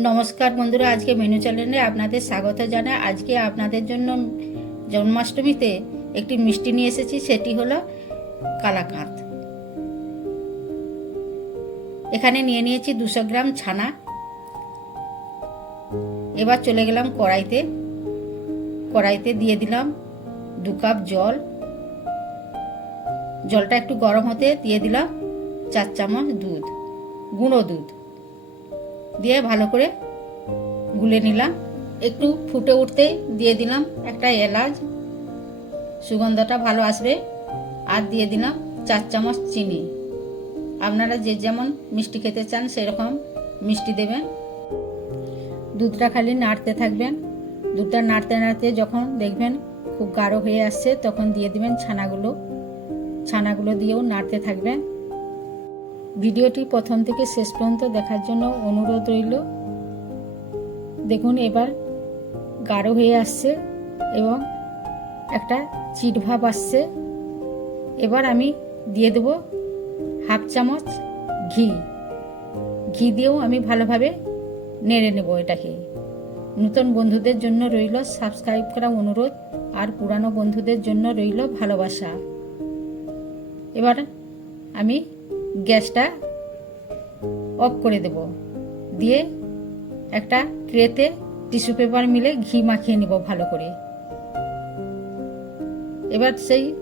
নমস্কার বন্ধুরা, আজকে মেনু চ্যানেলে আপনাদের স্বাগত জানাই। আজকে আপনাদের জন্য জন্মাষ্টমীতে একটি মিষ্টি নিয়ে এসেছি, সেটি হলো কালাকাঁত এখানে নিয়ে নিয়েছি দুশো গ্রাম ছানা। এবার চলে গেলাম কড়াইতে। কড়াইতে দিয়ে দিলাম দু কাপ জল। জলটা একটু গরম হতে দিয়ে দিলাম চার চামচ দুধ, গুঁড়ো দুধ। দিয়ে ভালো করে গুলে নিলাম। একটু ফুটে উঠতে দিয়ে দিলাম একটা এলাচ। সুগন্ধটা ভালো আসবে। আর দিয়ে দিলাম চার চামচ চিনি। আপনারা যে যেমন মিষ্টি খেতে চান সেরকম মিষ্টি দেবেন। দুধটা খালি নাড়তে থাকবেন। দুধটা নাড়তে নাড়তে যখন দেখবেন খুব গাঢ় হয়ে আসছে, তখন দিয়ে দিবেন ছানাগুলো। ছানাগুলো দিয়েও নাড়তে থাকবেন। ভিডিওটি প্রথম থেকে শেষ পর্যন্ত দেখার জন্য অনুরোধ রইল। দেখুন, এবার গাঢ় হয়ে আসছে এবং একটা চিট ভাব আসছে। এবার আমি দিয়ে দেব হাফ চামচ ঘি। ঘি দিয়েও আমি ভালোভাবে নেড়ে নেব এটাকে। নতুন বন্ধুদের জন্য রইল সাবস্ক্রাইব করা অনুরোধ আর পুরানো বন্ধুদের জন্য রইল ভালোবাসা। এবার আমি গ্যাসটা অফ করে দেব। দিয়ে একটা ট্রেতে টিস্যু পেপার মিলে ঘি মাখিয়ে নেব ভালো করে। এবার সেই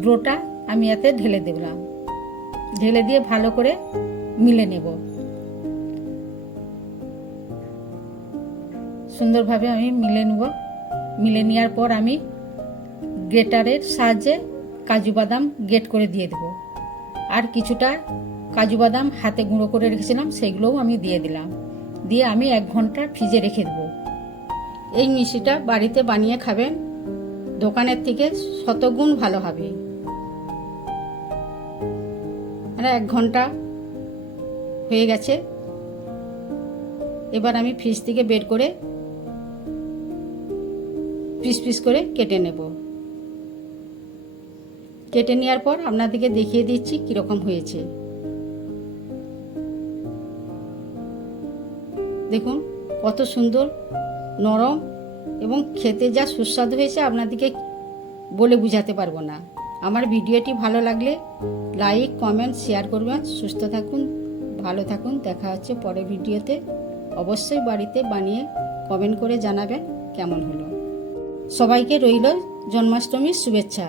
ড্রোটা আমি এতে ঢেলে দিলাম। ঢেলে দিয়ে ভালো করে মিলে নেব। সুন্দরভাবে আমি মিলে নেব। মিলে নেওয়ার পর আমি গ্রেটারের সাহায্যে কাজু বাদাম গেট করে দিয়ে দেবো। আর কিছুটা কাজু বাদাম হাতে গুঁড়ো করে রেখেছিলাম, সেগুলোও আমি দিয়ে দিলাম। দিয়ে আমি এক ঘণ্টা ফ্রিজে রেখে দেবো। এই মিষ্টিটা বাড়িতে বানিয়ে খাবেন, দোকানের থেকে শতগুণ ভালো হবে। মানে এক ঘণ্টা হয়ে গেছে। এবার আমি ফ্রিজ থেকে বের করে পিস পিস করে কেটে নেব। কেটে নেওয়ার পর আপনাদেরকে দেখিয়ে দিচ্ছি কীরকম হয়েছে। দেখুন, কত সুন্দর, নরম এবং খেতে যা সুস্বাদু হয়েছে আপনাদেরকে বলে বুঝাতে পারব না। আমার ভিডিওটি ভালো লাগলে লাইক, কমেন্ট, শেয়ার করবেন। সুস্থ থাকুন, ভালো থাকুন। দেখা হচ্ছে পরের ভিডিওতে। অবশ্যই বাড়িতে বানিয়ে কমেন্ট করে জানাবেন কেমন হলো। সবাইকে রইল জন্মাষ্টমীর শুভেচ্ছা।